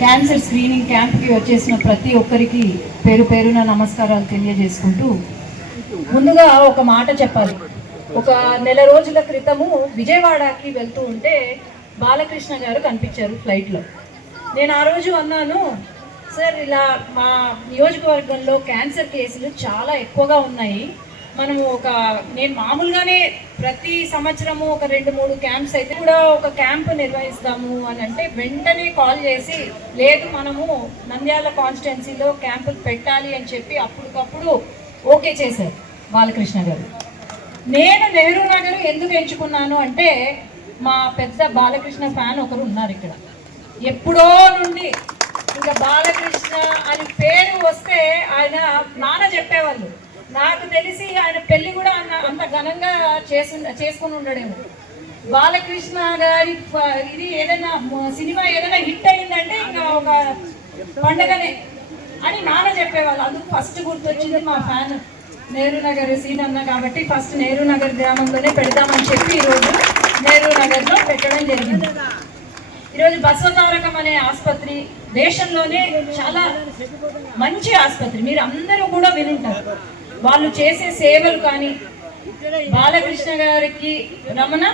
Cancer screening క్యాంప్కి వచ్చేసిన ప్రతి ఒక్కరికి పేరు పేరున నమస్కారాలు తెలియజేసుకుంటూ, ముందుగా ఒక మాట చెప్పాలి. ఒక నెల రోజుల క్రితము విజయవాడకి వెళ్తూ ఉంటే బాలకృష్ణ గారు కనిపించారు ఫ్లైట్లో. నేను ఆ రోజు అన్నాను, సార్ ఇలా మా నియోజకవర్గంలో క్యాన్సర్ కేసులు చాలా ఎక్కువగా ఉన్నాయి. మనము నేను మామూలుగానే ప్రతి సంవత్సరము ఒక 2-3 క్యాంప్స్ అయితే కూడా ఒక క్యాంప్ నిర్వహిస్తాము అని అంటే వెంటనే కాల్ చేసి, లేదు మనము నంద్యాల కాన్స్టిట్యున్సీలో క్యాంపులు పెట్టాలి అని చెప్పి అప్పటికప్పుడు ఓకే చేశారు బాలకృష్ణ గారు. నేను నెహ్రూ నగర్ ఎందుకు ఎంచుకున్నాను అంటే, మా పెద్ద బాలకృష్ణ ఫ్యాన్ ఒకరు ఉన్నారు ఇక్కడ. ఎప్పుడో నుండి ఇంకా బాలకృష్ణ అని పేరు వస్తే ఆయన నాన్న చెప్పేవాళ్ళు. నాకు తెలిసి ఆయన పెళ్లి కూడా అంత ఘనంగా చేసుకుని ఉండడేమో. బాలకృష్ణ గారి ఇది ఏదైనా సినిమా ఏదైనా హిట్ అయిందంటే ఇంకా ఒక పండగనే అని నాన్న చెప్పేవాళ్ళు. అందుకు ఫస్ట్ గుర్తొచ్చింది మా ఫ్యాన్ నెహ్రూ నగర్ సీన్ అన్న కాబట్టి ఫస్ట్ నెహ్రూ నగర్ గ్రామంలోనే పెడదామని చెప్పి ఈరోజు నెహ్రూ నగర్లో పెట్టడం జరిగింది. ఈరోజు బసవతారకం అనే ఆసుపత్రి దేశంలోనే చాలా మంచి ఆసుపత్రి, మీరు అందరూ కూడా వినుంటారు. వాళ్ళు చేసే సేవలు కానీ బాలకృష్ణ గారికి రమణ